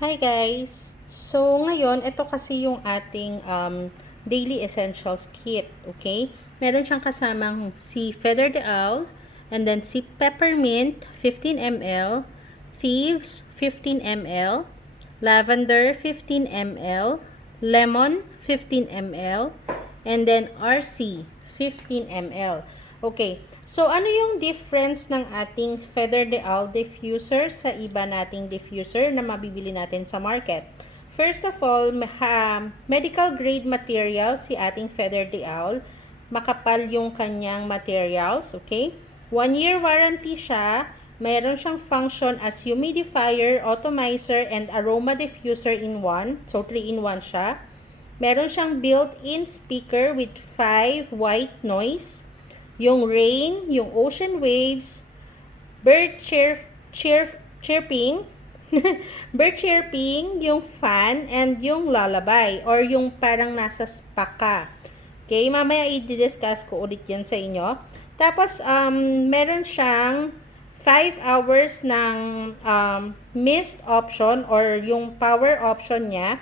Hi guys! So ngayon, ito kasi yung ating daily essentials kit, okay? Meron siyang kasamang si Feather the Owl, and then si Peppermint 15 ml, Thieves 15 ml, Lavender 15 ml, Lemon 15 ml, and then RC 15 ml. Okay, so ano yung difference ng ating Feather the Owl diffuser sa iba nating diffuser na mabibili natin sa market? First of all, medical grade material si ating Feather the Owl. Makapal yung kanyang materials, okay? 1 year warranty siya. Mayroon siyang function as humidifier, atomizer, and aroma diffuser in one. So, 3-in-1 siya. Meron siyang built-in speaker with 5 white noise. Yung rain, yung ocean waves, bird chirping, bird chirping, yung fan, and yung lullaby, or yung parang nasa spa ka. Okay, mamaya i-discuss ko ulit yan sa inyo. Tapos, meron siyang 5 hours ng mist option, or yung power option niya,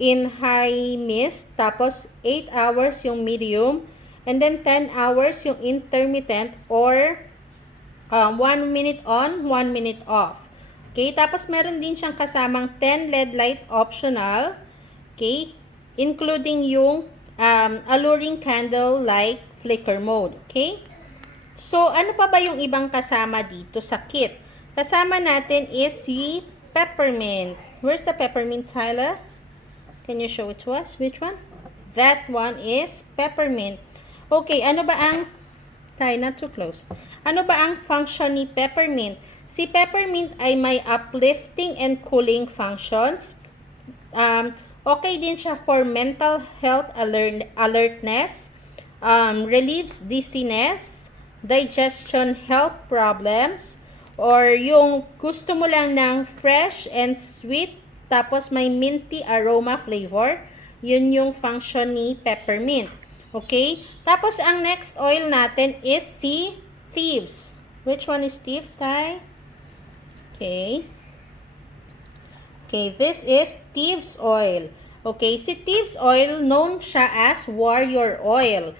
in high mist, tapos 8 hours yung medium, and then 10 hours yung intermittent, or 1 minute on, 1 minute off. Okay, tapos meron din siyang kasamang 10 LED light optional, okay, including yung alluring candle like flicker mode. Okay, so ano pa ba yung ibang kasama dito sa kit? Kasama natin is si Peppermint. Where's the Peppermint, Tyler? Can you show it to us? Which one? That one is Peppermint. Okay, ano ba ang... not too close. Ano ba ang function ni Peppermint? Si Peppermint ay may uplifting and cooling functions. Okay din siya for mental health alertness, relieves dizziness, digestion health problems, or yung gusto mo lang ng fresh and sweet, tapos may minty aroma flavor, yun yung function ni Peppermint. Okay? Tapos, ang next oil natin is si Thieves. Which one is Thieves, Tay? Okay. Okay, this is Thieves oil. Okay, si Thieves oil, known siya as warrior oil.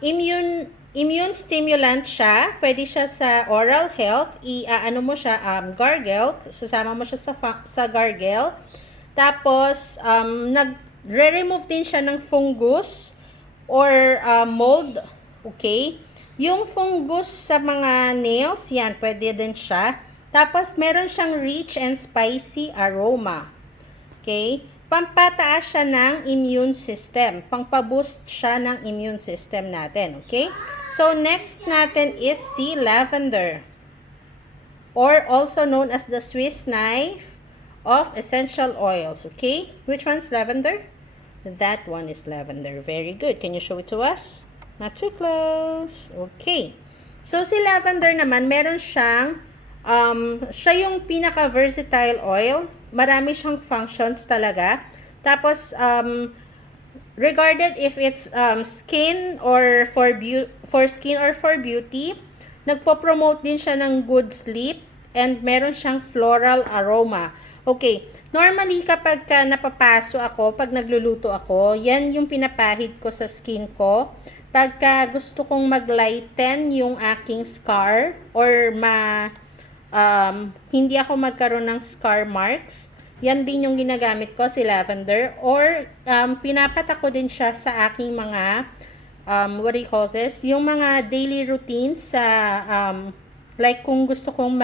Immune stimulant siya. Pwede siya sa oral health. Ano mo siya, gargle. Sasama mo siya sa gargle. Tapos, nagre-remove din siya ng fungus or mold. Okay? Yung fungus sa mga nails, yan, pwede din siya. Tapos, meron siyang rich and spicy aroma. Okay? Pampataas siya ng immune system. Pangpaboost siya ng immune system natin. Okay? So, next natin is si lavender, or also known as the Swiss knife of essential oils. Okay? Which one's lavender? That one is lavender. Very good. Can you show it to us? Not too close. Okay. So, si lavender naman, meron siyang, siya yung pinaka-versatile oil. Marami siyang functions talaga. Tapos, regarded if it's skin or for skin or for beauty, nagpo-promote din siya ng good sleep, and meron siyang floral aroma. Okay, normally kapag napapaso ako, pag nagluluto ako, yan yung pinapahid ko sa skin ko. Pagka gusto kong mag-lighten yung aking scar, or hindi ako magkaroon ng scar marks, yan din yung ginagamit ko, si lavender. Or pinapatak ko din siya sa aking mga, what do you call this? Yung mga daily routines sa, like kung gusto kong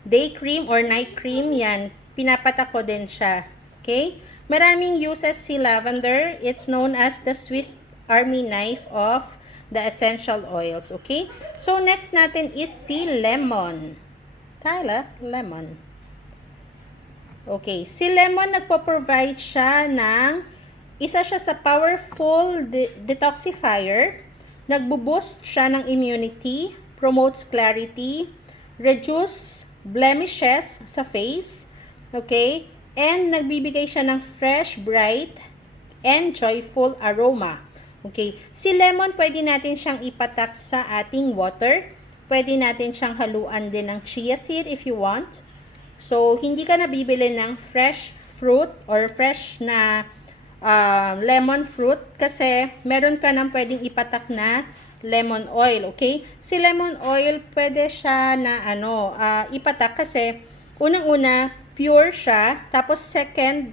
day cream or night cream, yan, pinapatak ko din siya. Okay? Maraming uses si lavender. It's known as the Swiss Army knife of the essential oils. Okay? So, next natin is si lemon. Tyler, lemon. Okay. Si lemon, nagpo-provide siya ng, isa siya sa powerful detoxifier. Nagbo-boost siya ng immunity, promotes clarity, reduce blemishes sa face, okay? And nagbibigay siya ng fresh, bright, and joyful aroma. Okay? Si lemon, pwede natin siyang ipatak sa ating water. Pwede natin siyang haluan din ng chia seed if you want. So, hindi ka na bibili ng fresh fruit or fresh na lemon fruit kasi meron ka nang pwedeng ipatak na lemon oil, okay? Si lemon oil, pwede siya na ipatak kasi unang-una, pure siya. Tapos second,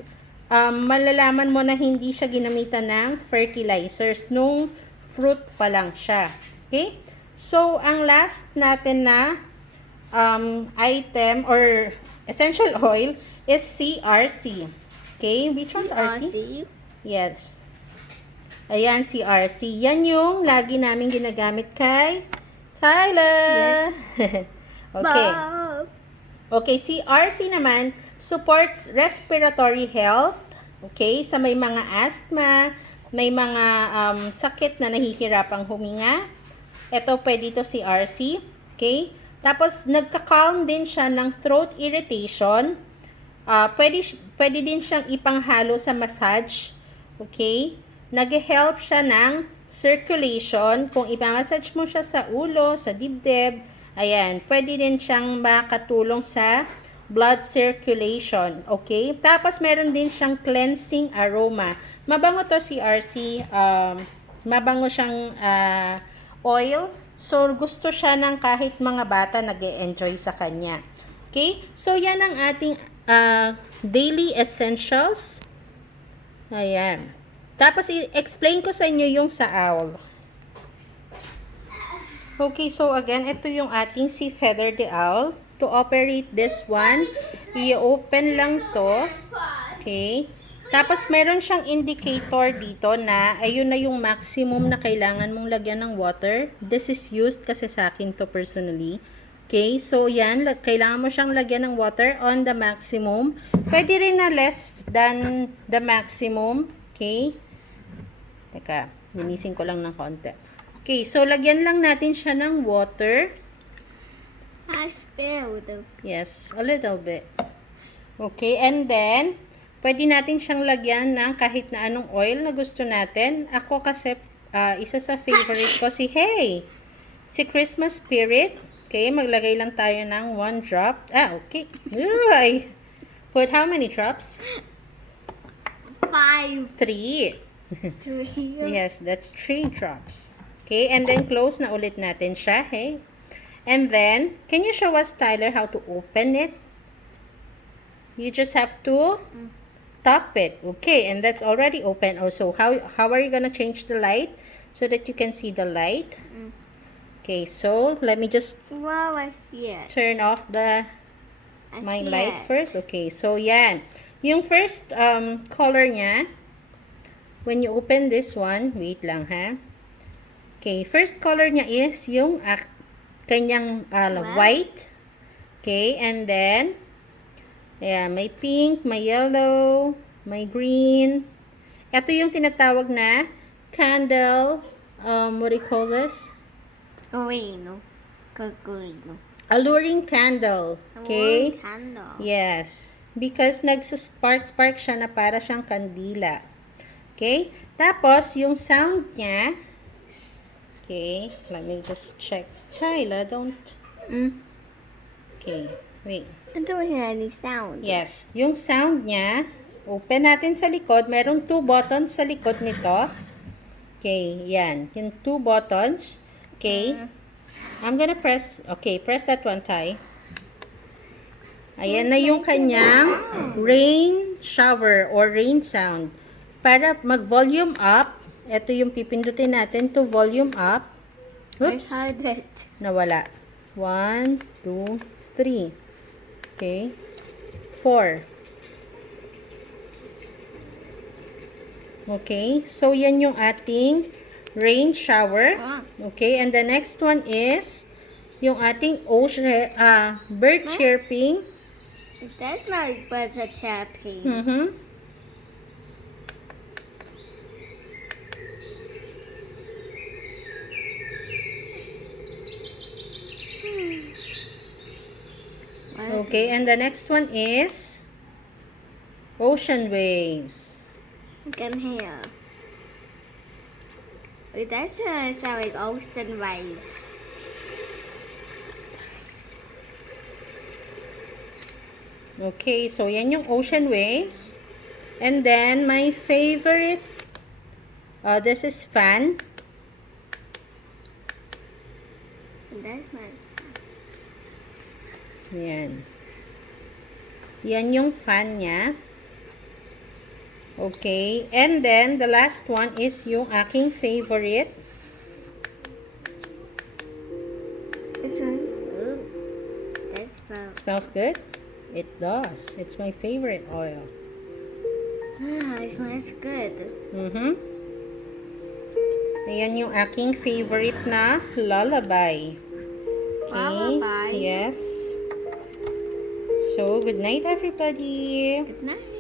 malalaman mo na hindi siya ginamitan ng fertilizers nung fruit pa lang siya. Okay? So, ang last natin na item or essential oil is CRC. Okay? Which one's RC? Yes. Ayan, CRC. Yan yung lagi namin ginagamit kay Tyler. Yes. Okay. Bob. Okay, CRC naman supports respiratory health. Okay, sa may mga asthma, may mga sakit na nahihirapang huminga. Ito, pwede ito CRC. Okay? Tapos, nagka-calm din siya ng throat irritation. Pwede din siyang ipanghalo sa massage. Okay? Nag-help siya ng circulation. Kung ipamassage mo siya sa ulo, sa dibdib, ayan, pwede din siyang makatulong sa blood circulation. Okay? Tapos, meron din siyang cleansing aroma. Mabango to CRC. Mabango siyang oil. So, gusto siya ng kahit mga bata nag-e-enjoy sa kanya. Okay? So, yan ang ating daily essentials. Ayan. Tapos, i-explain ko sa inyo yung sa owl. Okay, so again, ito yung ating si Feather the Owl. To operate this one, i-open lang to. Okay. Tapos, meron siyang indicator dito na ayun na yung maximum na kailangan mong lagyan ng water. This is used kasi sa akin to personally. Okay, so yan, kailangan mo siyang lagyan ng water on the maximum. Pwede rin na less than the maximum. Okay. Teka, linisin ko lang ng konti. Okay, so lagyan lang natin siya ng water. I spilled. Yes, a little bit. Okay, and then, pwede natin siyang lagyan ng kahit na anong oil na gusto natin. Ako kasi, isa sa favorite ko si Christmas Spirit. Okay, maglagay lang tayo ng 1 drop. Okay. Ay, put how many drops? 5. 3. 3. Yes, that's 3 drops. Okay, and then close na ulit natin siya, hey? And then, can you show us, Tyler, how to open it? You just have to tap it. Okay, and that's already open. Also, how are you gonna change the light so that you can see the light? Okay, so let me just Wow, I see it. turn off my see light it. first. Okay, so yan. Yung first color niya, when you open this one, wait lang ha. Okay, first color niya is yung kanyang white. Okay, and then, yeah, may pink, may yellow, may green. Ito yung tinatawag na candle, what do you call this? Green. Green. Alluring candle. Okay? Candle. Yes. Because nagsaspark siya na para siyang kandila. Okay? Tapos, yung sound niya, okay, let me just check. Tyler, don't. Okay, wait. I don't hear any sound. Yes, yung sound niya, open natin sa likod. Merong 2 buttons sa likod nito. Okay, yan. Yung 2 buttons. Okay. I'm gonna press, okay, press that one, Ty. Ayan na yung kanyang rain shower or rain sound. Para mag-volume up, ito yung pipindutin natin to volume up. Oops. I heard it. Nawala. 1, 2, 3. Okay. 4. Okay. So, yan yung ating rain shower. Okay. And the next one is yung ating ocean, bird chirping. That's my birds are chirping. Okay, and the next one is ocean waves. I can hear. Wait, that sounds like ocean waves. Okay, so yan yung ocean waves. And then, my favorite, this is fan. That's my. Yan. Yan yung fan niya. Okay. And then, the last one is yung aking favorite. This one's. Ooh, that smells. Smells good? It does. It's my favorite oil. Ah, it smells good. Ayan yung aking favorite na lullaby. Okay? Lullaby? Yes. So, good night, everybody. Good night.